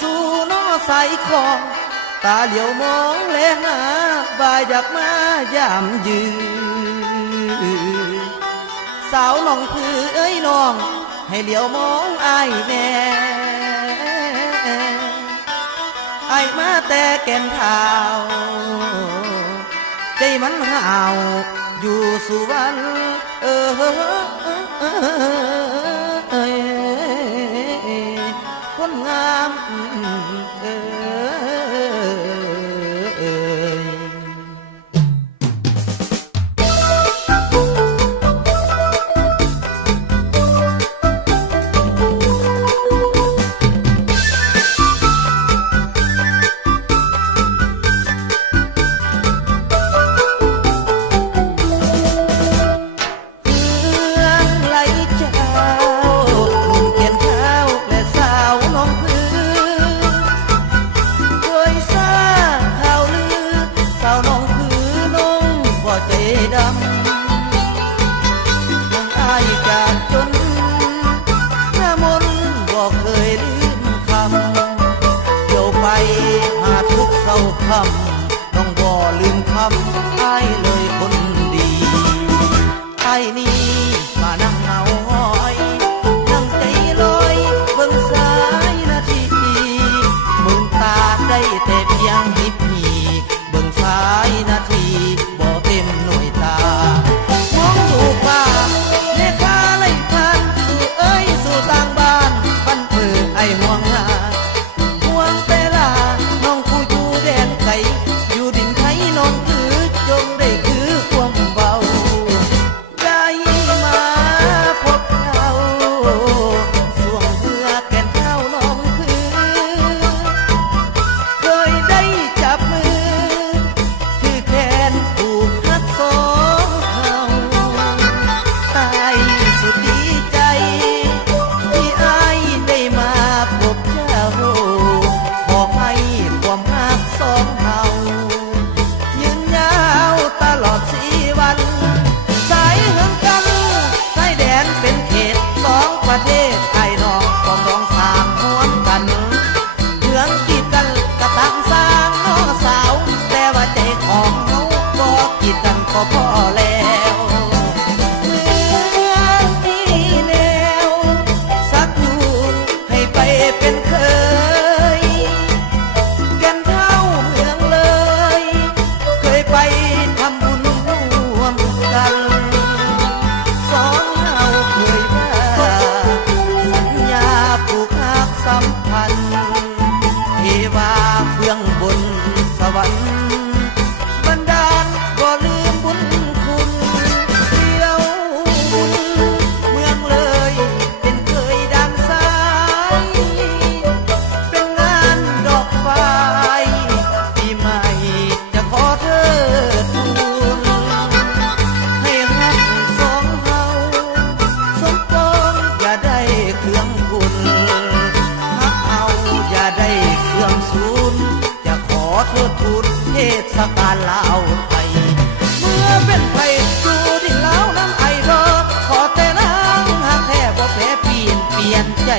สู่น้อใสของตาเหลียวมองแลหาบ่ายอยากมายามยืนสาวน้องคือเอ้ยน้องให้เหลียวมองอายแน่อายมาแต่แก่นเท้าใจมันห่าวอยู่สุวรรณคนงามต้องบ่ลืมคำอ้ายเลยคนดีอ้ายนี่มานั่งเหงาห้อยนั่งใจลอยเบิ่งสายนาทีมืนตาได้แต่เพียงหิบหีเบิ่งสายนาทีบ่เต็มหน่วยตามองดูฟ้าแม่ค้าไล่ผ่านสู่เอ้ยสู่ต่างบ้านบ้านเพื่อไอ้ห่วงหาห่วงแต่ละน้องผู้อยู่แดนไกลอยู่ดินไทยน้องคือจงได้คือความเบาได้มาพบเขาสวงเรือแก่นเท้าน้องคือเคยได้จับมือคือแขนผูกหักสองเขาอายสุดดีใจที่อายได้มาพบเจ้าขอให้ความหักสองเขายืนยาวตลอด4 วันสายเหิงกันสายแดนเป็นเขต2 ประเทศไอ้น้องต้องร้องสร้างห่วมกันเหืองกีดกันกระตังสร้างน้องสาวแต่ว่าใจของเขาก็กีดกันก็พอแล้วเมืองนี้แนวสักอยู่ให้ไปเป็นเคยแก่นเท้าเมืองเลยเคยไปทำบุญร่วมกันสองเฮาเคยว่าสัญญาผูกหักสัมพันธ์เทวาเบื้องบนสวรรค์บันดาลบ่ลืมบุญคุณเที่ยวบุญเมืองเลยเป็นเคยดังสายเป็นงานดอกไฟปีใหม่จะขอเธอทูลให้รักสองเฮาสมปองอย่าได้เครื่องบุญฮักเฮาอย่าได้เครื่องสูญจะขอเธอทูลเทศกาลลาวไทยเมื่อเป็นไผสู่ดินลาวน้ำไอรอขอแต่นางหากแท้บ่แพ้เปลี่ยนใจ